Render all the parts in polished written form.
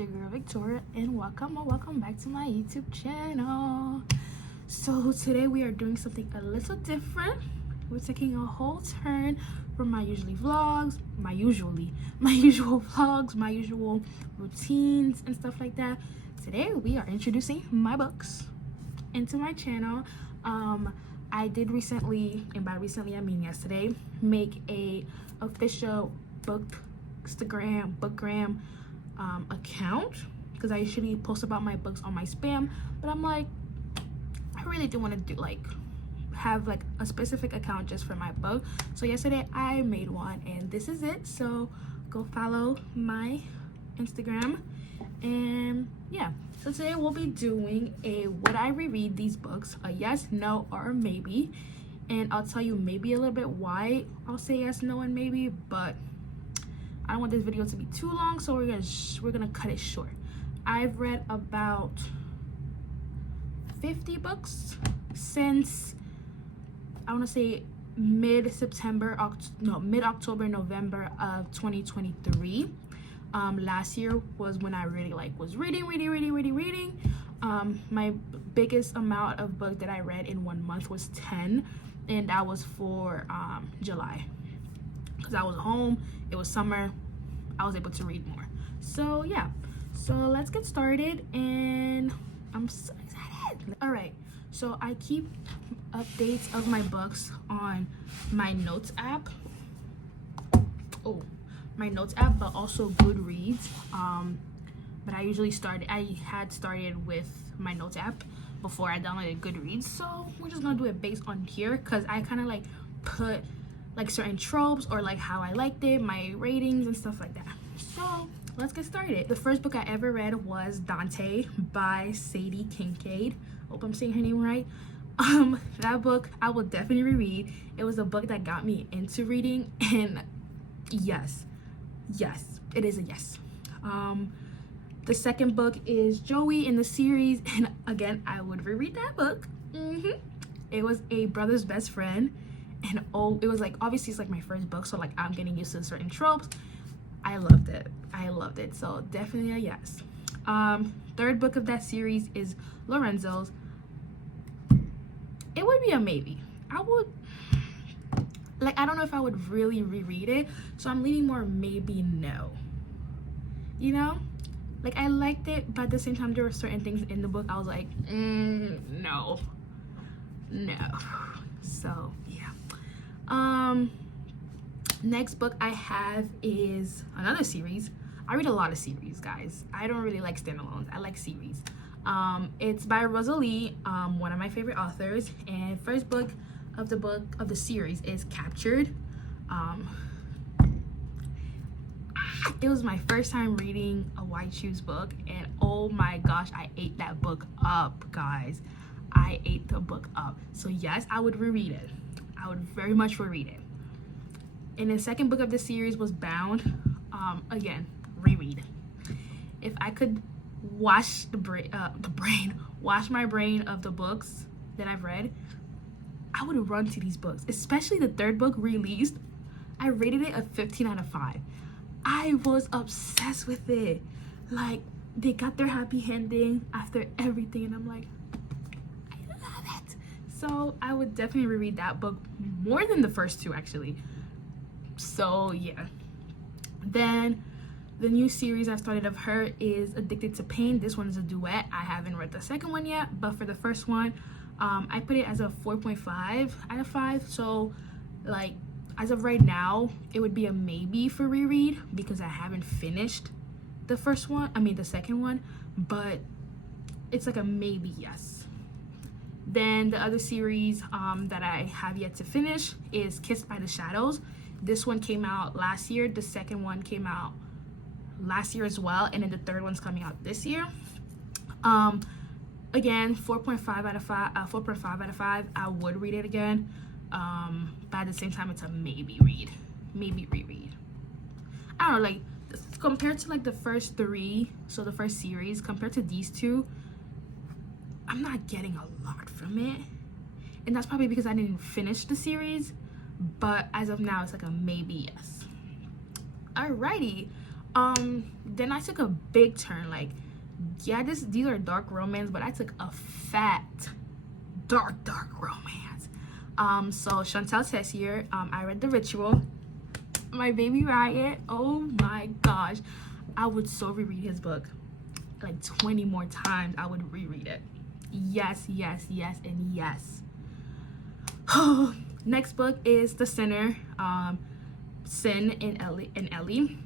your girl Victoria, and welcome back to my YouTube channel. So today we are doing something a little different. We're taking a whole turn from my usual vlogs, my usual vlogs, my usual routines and stuff like that. Today we are introducing my books into my channel. I did recently, and by recently I mean yesterday, make a official bookgram account, because I usually post about my books on my spam, but I'm like, I really do want to have a specific account just for my book. So yesterday I made one, and this is it. So go follow my Instagram. And yeah, so today we'll be doing a would I reread these books, a yes, no, or maybe. And I'll tell you maybe a little bit why I'll say yes, no, and maybe, but I don't want this video to be too long, so we're gonna cut it short. I've read about 50 books since, I want to say mid-October, November of 2023. Last year was when I really was reading. My biggest amount of book that I read in 1 month was 10, and that was for July, because I was home, it was summer, I was able to read more. So yeah, so let's get started, and I'm so excited. All right, so I keep updates of my books on my notes app. But also Goodreads. But I had started with my notes app before I downloaded Goodreads, so we're just gonna do it based on here, because I kind of put certain tropes or how I liked it, my ratings and stuff like that. So let's get started. The first book I ever read was Dante by Sadie Kincaid. Hope I'm saying her name right. That book I will definitely reread. It was a book that got me into reading, and yes, it is a yes. The second book is Joey in the series, and again, I would reread that book. It was a brother's best friend, and it was obviously it's my first book, so I'm getting used to certain tropes. I loved it, so definitely a yes. Third book of that series is Lorenzo's. It would be a maybe. I don't know if I would really reread it, so I'm leaning more maybe no. You know, I liked it, but at the same time there were certain things in the book I was like, no. So yeah. Next book I have is another series. I read a lot of series, guys. I don't really like standalones, I like series. It's by Rosalie, one of my favorite authors, and first book of the series is Captured. It was my first time reading a White Shoes book, and oh my gosh, I ate that book up, guys. I ate the book up. So yes, I would reread it. I would very much reread it. And the second book of the series was Bound. Again, reread. If I could wash my brain of the books that I've read, I would run to these books, especially the third book, Released. I rated it a 15 out of 5. I was obsessed with it. They got their happy ending after everything, and I'm like, I love it. So I would definitely reread that book more than the first two, actually. So yeah. Then the new series I've started of her is Addicted to Pain. This one is a duet. I haven't read the second one yet, but for the first one, I put it as a 4.5 out of 5. So as of right now, it would be a maybe for reread, because I haven't finished the second one, but it's a maybe yes. Then the other series that I have yet to finish is Kissed by the Shadows. This one came out last year. The second one came out last year as well, and then the third one's coming out this year. Again, 4.5 out of 5. 4.5 out of 5. I would read it again, but at the same time, it's a maybe read, maybe reread. I don't know, compared to the first three, so the first series, compared to these two, I'm not getting a lot from it, and that's probably because I didn't finish the series. But as of now, it's a maybe yes. Alrighty. Then I took a big turn. Like, yeah, these are dark romance, but I took a fat dark romance. So Chantal Tessier, I read The Ritual. My baby Riot, oh my gosh, I would so reread his book like 20 more times. I would reread it. Yes, yes, yes, and yes. Next book is The Sinner, Sin and Ellie.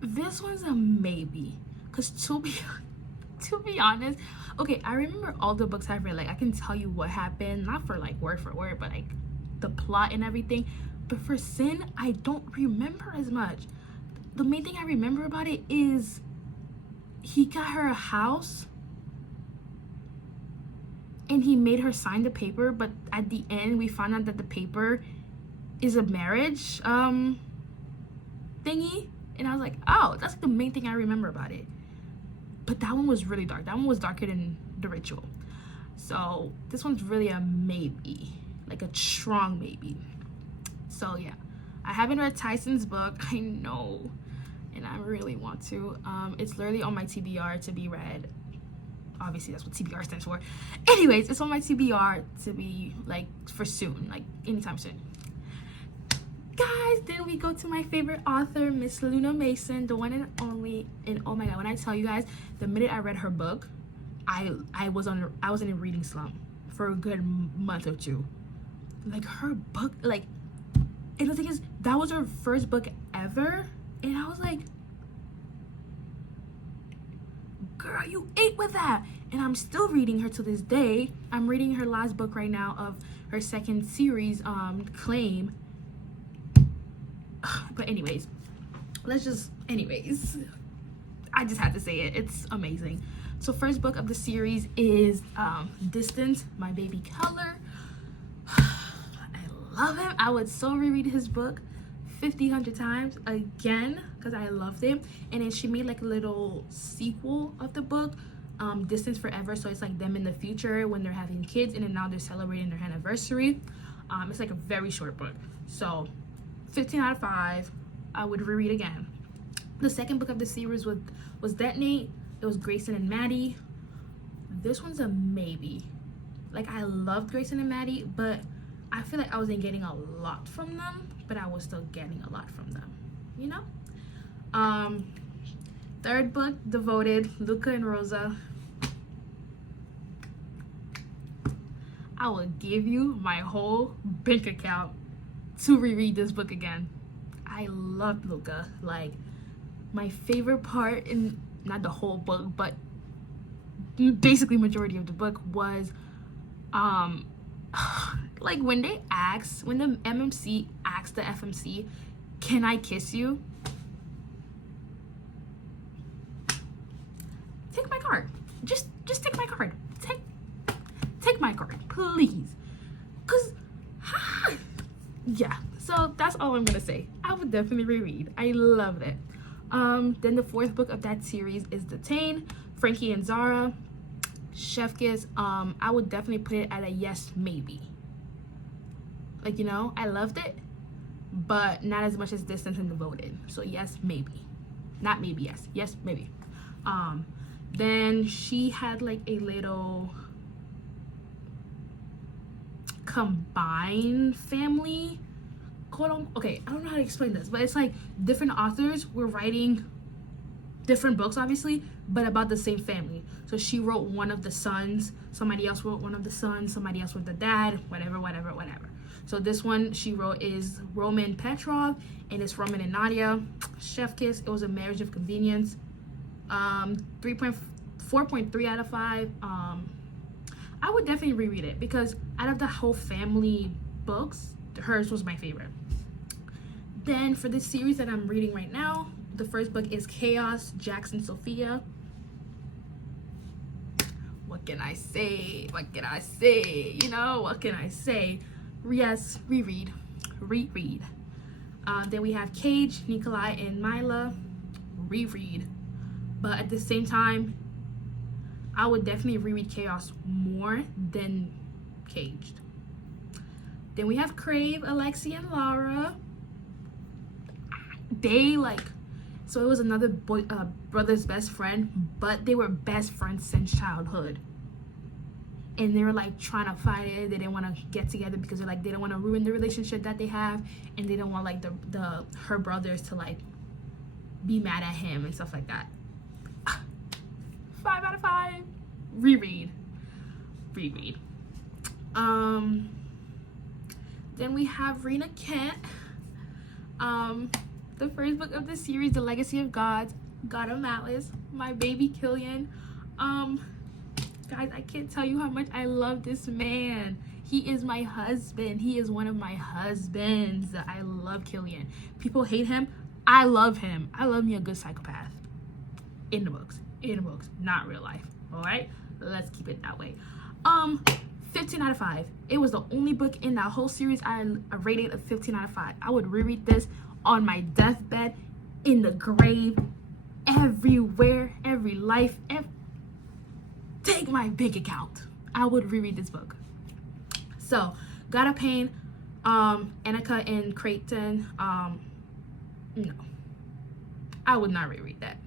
This one's a maybe, because to be honest, okay, I remember all the books I've read. Like, I can tell you what happened, not for like word for word, but like the plot and everything. But for Sin, I don't remember as much. The main thing I remember about it is he got her a house and he made her sign the paper, but at the end we found out that the paper is a marriage thingy, and I was like, oh, that's the main thing I remember about it. But that one was really dark. That one was darker than The Ritual. So this one's really a maybe, like a strong maybe. So yeah, I haven't read Tyson's book. I know, and I really want to. It's literally on my TBR to be read. Obviously that's what TBR stands for. Anyways, it's on my TBR to be like for soon, like anytime soon. Guys, then we go to my favorite author, Miss Luna Mason, the one and only. And oh my god, when I tell you guys, the minute I read her book, I was in a reading slump for a good month or two. Like, her book, like, and the thing is, that was her first book ever, and I was like, girl, you ate with that. And I'm still reading her to this day. I'm reading her last book right now of her second series, Claim. But anyways, I just had to say it. It's amazing. So first book of the series is Distance, My Baby Color. I love him. I would so reread his book 100 times again because I loved it. And then she made like a little sequel of the book, Distance Forever. So it's like them in the future when they're having kids, and then now they're celebrating their anniversary. It's like a very short book. So 15 out of 5. I would reread again. The second book of the series was Detonate. It was Grayson and Maddie. This one's a maybe. Like, I loved Grayson and Maddie, but I feel like I wasn't getting a lot from them, but I was still getting a lot from them, you know? Third book, Devoted, Luca and Rosa. I will give you my whole bank account to reread this book again. I loved Luca. Like, my favorite part in, not the whole book, but basically majority of the book was like when the MMC asked the FMC, can I kiss you? Take my card. Just take my card. Take my card, please. Cause yeah, so that's all I'm gonna say. I would definitely reread. I loved it. Then the fourth book of that series is Detain, Frankie and Zara, Chef Kiss. I would definitely put it at a yes maybe. Like, you know, I loved it, but not as much as Distance and Devoted. So yes, maybe. Not maybe, yes. Yes, maybe. Then she had like a little combined family, quote unquote. Okay, I don't know how to explain this, but it's like different authors were writing different books, obviously, but about the same family. So she wrote one of the sons, somebody else wrote one of the sons, somebody else wrote the dad, whatever. So this one she wrote is Roman Petrov, and it's Roman and Nadia. Chef Kiss, it was a marriage of convenience. 4.3 out of 5. I would definitely reread it because out of the whole family books, hers was my favorite. Then for this series that I'm reading right now, the first book is Chaos, Jackson Sophia. What can I say? You know, what can I say? Yes, reread. Then we have Cage, Nikolai, and Mila. Reread. But at the same time, I would definitely reread Chaos more than Caged. Then we have Crave, Alexia, and Laura. They, like, So it was another boy, brother's best friend, but they were best friends since childhood. And they were like trying to fight it. They didn't want to get together because they're like, they don't want to ruin the relationship that they have, and they don't want like her brothers to like be mad at him and stuff like that. 5 out of 5. Reread. Then we have Rena Kent. The first book of the series, The Legacy of Gods, God of Malice, my baby Killian. Guys, I can't tell you how much I love this man. He is my husband. He is one of my husbands. I love Killian. People hate him. I love him. I love me a good psychopath. In the books, not real life. All right, let's keep it that way. 15 out of 5. It was the only book in that whole series I rated a 15 out of 5. I would reread this on my deathbed, in the grave, everywhere, every life, take my bank account. I would reread this book. So, God of Pain, Annika and Creighton, no. I would not reread that.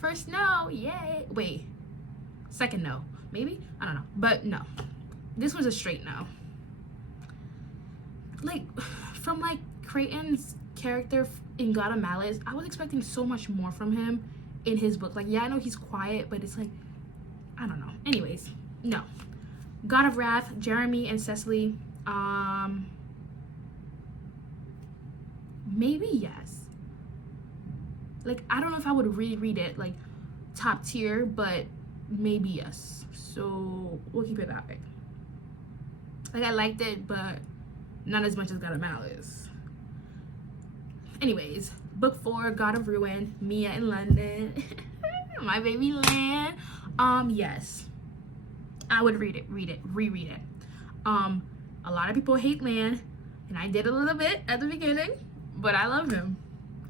First no, yay. Wait, second no, maybe? I don't know, but no. This was a straight no. Like, from like Creighton's character in God of Malice, I was expecting so much more from him in his book. Like, yeah, I know he's quiet, but it's like, I don't know. Anyways, no. God of Wrath, Jeremy and Cecily, maybe yes. Like, I don't know if I would reread it like top tier, but maybe yes. So we'll keep it that way. Like, I liked it, but not as much as God of Malice. Anyways, book 4, God of Ruin, Mia in London. My baby Lan. Yes, I would reread it. A lot of people hate Lan, and I did a little bit at the beginning, but I love him.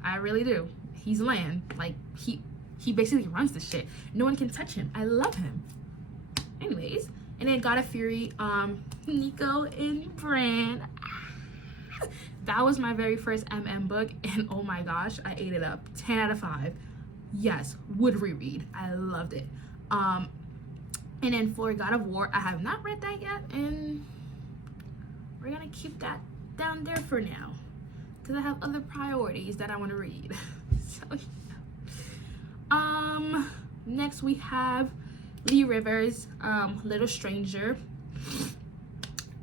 I really do. He's Lan. Like, he basically runs the shit. No one can touch him. I love him. Anyways, and then God of Fury, Nico and Bran. That was my very first MM book, and oh my gosh, I ate it up. 10 out of 5. Yes, would reread. I loved it. And then for God of War, I have not read that yet, and we're gonna keep that down there for now because I have other priorities that I want to read. So, next we have Lee Rivers, Little Stranger.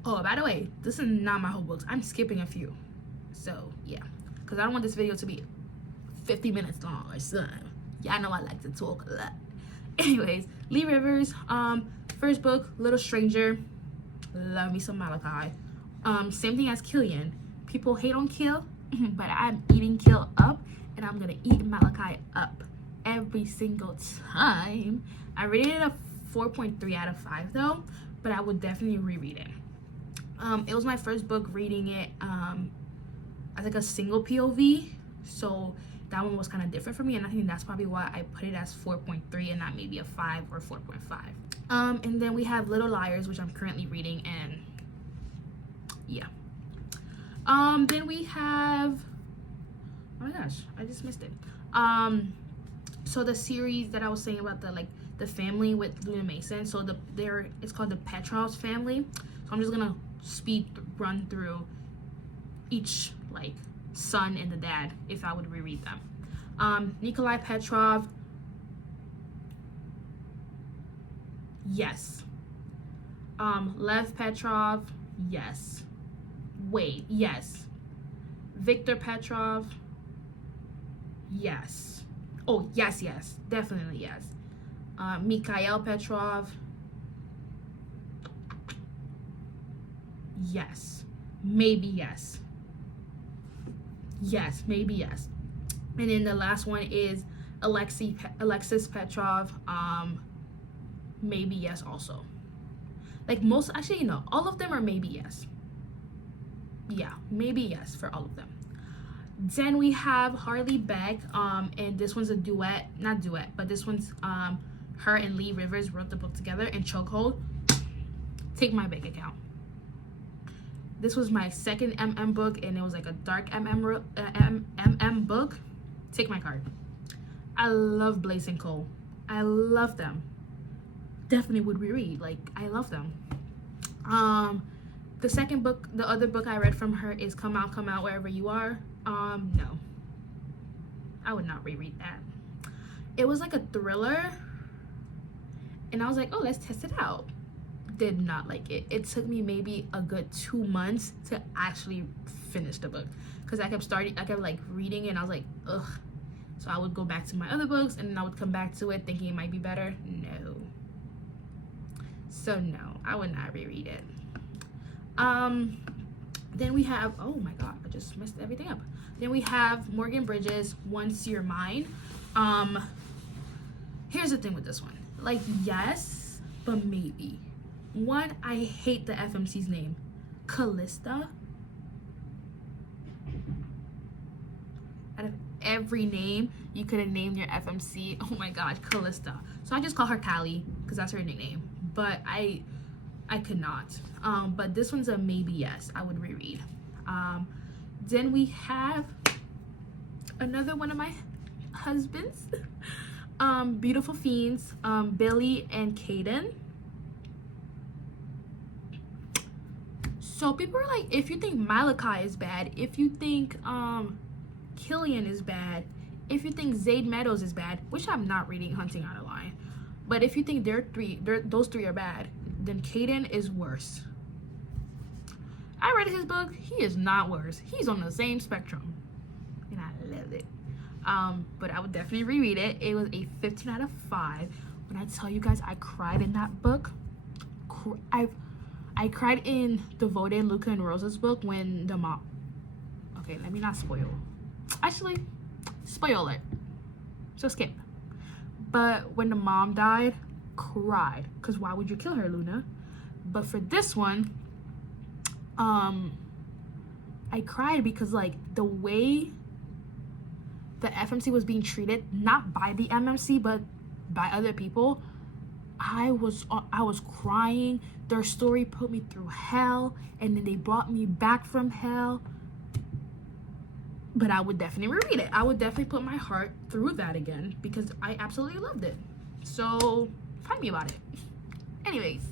Oh, by the way, this is not my whole books. I'm skipping a few. So, yeah. Because I don't want this video to be 50 minutes long or something. Y'all know I like to talk a lot. Anyways, Lee Rivers, first book, Little Stranger. Love me some Malachi. Same thing as Killian. People hate on Kill, but I'm eating Kill up, and I'm gonna eat Malachi up every single time. I rated it a 4.3 out of 5 though, but I would definitely reread it. It was my first book reading it as like a single POV, so that one was kind of different for me, and I think that's probably why I put it as 4.3 and not maybe a 5 or 4.5. And then we have Little Liars, which I'm currently reading, and yeah. Then we have, oh my gosh, I just missed it. So the series that I was saying about the family with Luna Mason, so it's called the Petrovs family. So I'm just gonna speed run through each like son and the dad if I would reread them. Nikolai Petrov, yes. Lev Petrov, yes. Wait, yes. Victor Petrov, yes. Oh, yes, definitely yes. Mikhail Petrov, yes. Maybe yes. Yes, maybe yes. And then the last one is Alexis Petrov, maybe yes also. Like most, actually no, all of them are maybe yes. Yeah, maybe yes for all of them. Then we have Harley Beck, and this one's a duet, not duet, but this one's her and Lee Rivers wrote the book together. And Chokehold, take my bank account. This was my second book, and it was like a dark book. Take my card. I love Blaze and Cole. I love them. Definitely would reread. Like, I love them. The second book, the other book I read from her is Come Out, Wherever You Are. No. I would not reread that. It was like a thriller, and I was like, oh, let's test it out. Did not like it. It took me maybe a good 2 months to actually finish the book, because I kept like reading it, and I was like, ugh. So I would go back to my other books, and then I would come back to it thinking it might be better. No. So no, I would not reread it. Then we have, oh my god, I just messed everything up. Then we have Morgan Bridges, Once You're Mine. Here's the thing with this one. Like, yes, but maybe. One, I hate the FMC's name. Callista. Out of every name you could have named your FMC, oh my god, Callista. So I just call her Callie, because that's her nickname. But I could not. But this one's a maybe yes. I would reread. Then we have another one of my husbands, Beautiful Fiends, Billy and Caden. So people are like, if you think Malachi is bad, if you think Killian is bad, if you think Zayd Meadows is bad, which I'm not reading Hunting on a Line, but if you think those three are bad, then Caden is worse. I read his book. He is not worse. He's on the same spectrum, and I love it. But I would definitely reread it. It was a 15 out of 5. When I tell you guys, I cried in that book. I cried in Devoted, Luca and Rosa's book when the mom. Okay, let me not spoil. Actually, spoil it. So skip. But when the mom died, cried. Because why would you kill her, Luna? But for this one, I cried because, like, the way the FMC was being treated, not by the MMC, but by other people, I was crying. Their story put me through hell, and then they brought me back from hell. But I would definitely reread it. I would definitely put my heart through that again, because I absolutely loved it. So fight me about it. Anyways,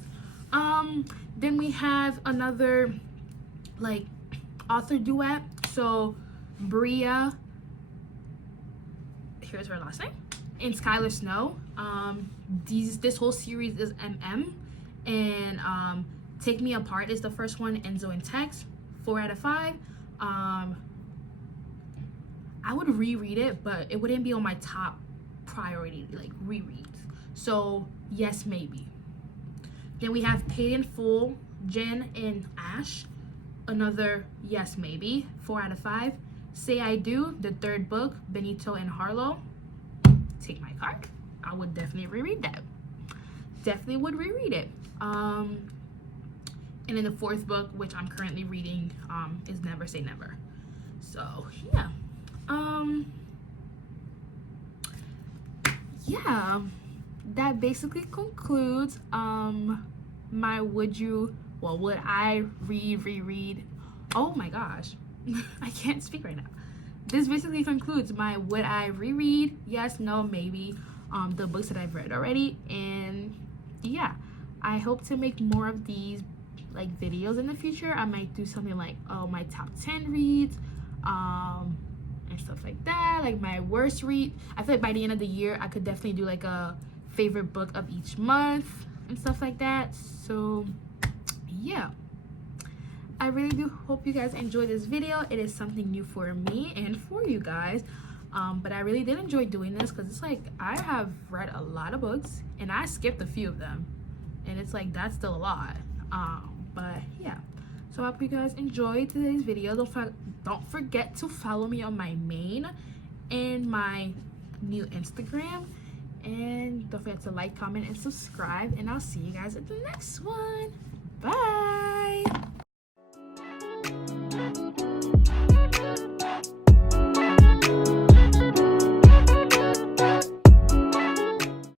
then we have another, like, author duet. So Bria, here's her last name, and Skylar Snow. This whole series is MM, and Take Me Apart is the first one, Enzo and Tex, 4 out of 5. I would reread it, but it wouldn't be on my top priority, like, rereads. So yes, maybe. Then we have Paid in Full, Jen and Ash, another yes, maybe, 4 out of 5. Say I Do, the third book, Benito and Harlow, take my card. I would definitely reread that. Definitely would reread it. And then the fourth book, which I'm currently reading, is Never Say Never. So yeah. Yeah, that basically concludes my would I reread. Oh my gosh. I can't speak right now. This basically concludes my would I reread, yes, no, maybe, the books that I've read already. And yeah, I hope to make more of these, like, videos in the future. I might do something like, oh, my top 10 reads, and stuff like that, like my worst read. I feel like by the end of the year I could definitely do like a favorite book of each month and stuff like that. So yeah, I really do hope you guys enjoyed this video. It is something new for me and for you guys, but I really did enjoy doing this, because it's like I have read a lot of books and I skipped a few of them, and it's like that's still a lot. But yeah, so I hope you guys enjoyed today's video. Don't forget to follow me on my main and my new Instagram, and don't forget to like, comment, and subscribe, and I'll see you guys at the next one. Bye.